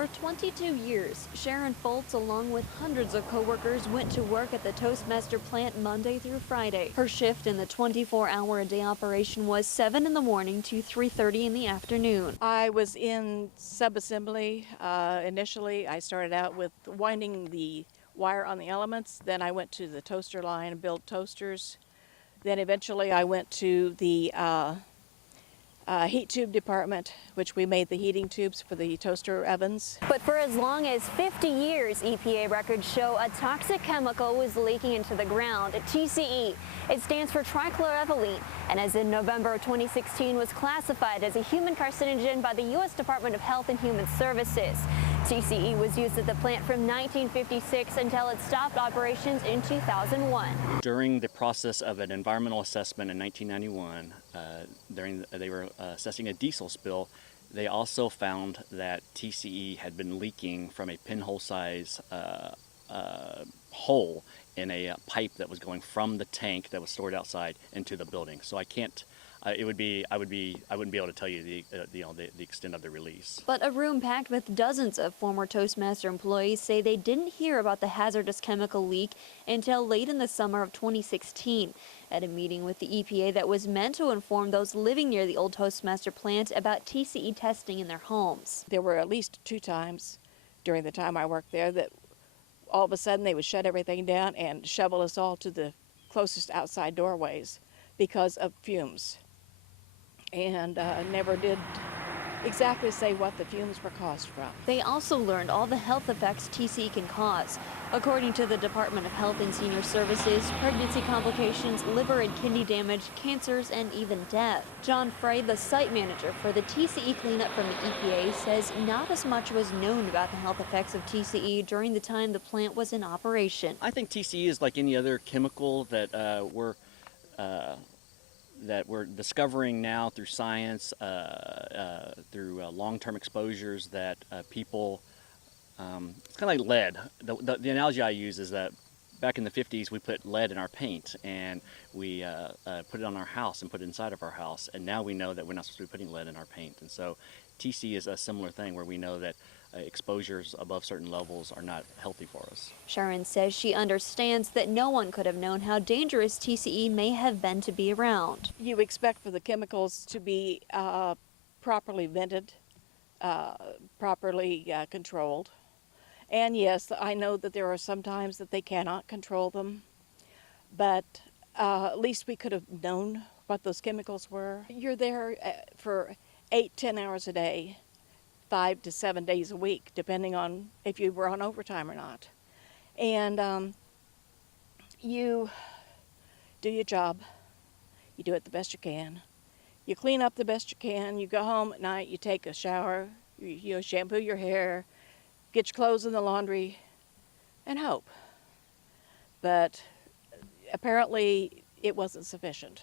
For 22 years, Sharon Foltz, along with hundreds of coworkers, went to work at the Toastmaster plant Monday through Friday. Her shift in the 24-hour-a-day operation was 7 in the morning to 3:30 in the afternoon. I was in sub-assembly. Initially, I started out with winding the wire on the elements. Then I went to the toaster line and built toasters. Then eventually I went to the heat tube department, which we made the heating tubes for the toaster ovens. But for as long as 50 years, EPA records show a toxic chemical was leaking into the ground, TCE. It stands for trichloroethylene, and as in November of 2016 was classified as a human carcinogen by the U.S. Department of Health and Human Services. TCE was used at the plant from 1956 until it stopped operations in 2001. During the process of an environmental assessment in 1991, they were assessing a diesel spill. They also found that TCE had been leaking from a pinhole-size hole in a pipe that was going from the tank that was stored outside into the building. So I can't. I wouldn't be able to tell you the extent of the release. But a room packed with dozens of former Toastmaster employees say they didn't hear about the hazardous chemical leak until late in the summer of 2016 at a meeting with the EPA that was meant to inform those living near the old Toastmaster plant about TCE testing in their homes. There were at least 2 times during the time I worked there that all of a sudden they would shut everything down and shovel us all to the closest outside doorways because of fumes. And never did exactly say what the fumes were caused from. They also learned all the health effects TCE can cause. According to the Department of Health and Senior Services, pregnancy complications, liver and kidney damage, cancers, and even death. John Frey, the site manager for the TCE cleanup from the EPA, says not as much was known about the health effects of TCE during the time the plant was in operation. I think TCE is like any other chemical that we're discovering now through science, through long-term exposures that people, it's kind of like lead. The analogy I use is that back in the 50s we put lead in our paint and we put it on our house and put it inside of our house, and now we know that we're not supposed to be putting lead in our paint. And so TC is a similar thing where we know that exposures above certain levels are not healthy for us. Sharon says she understands that no one could have known how dangerous TCE may have been to be around. You expect for the chemicals to be properly vented, properly controlled. And yes, I know that there are some times that they cannot control them, but at least we could have known what those chemicals were. You're there for 8-10 hours a day, 5 to 7 days a week, depending on if you were on overtime or not. And you do your job. You do it the best you can. You clean up the best you can. You go home at night, you take a shower, you shampoo your hair, get your clothes in the laundry, and hope. But apparently it wasn't sufficient.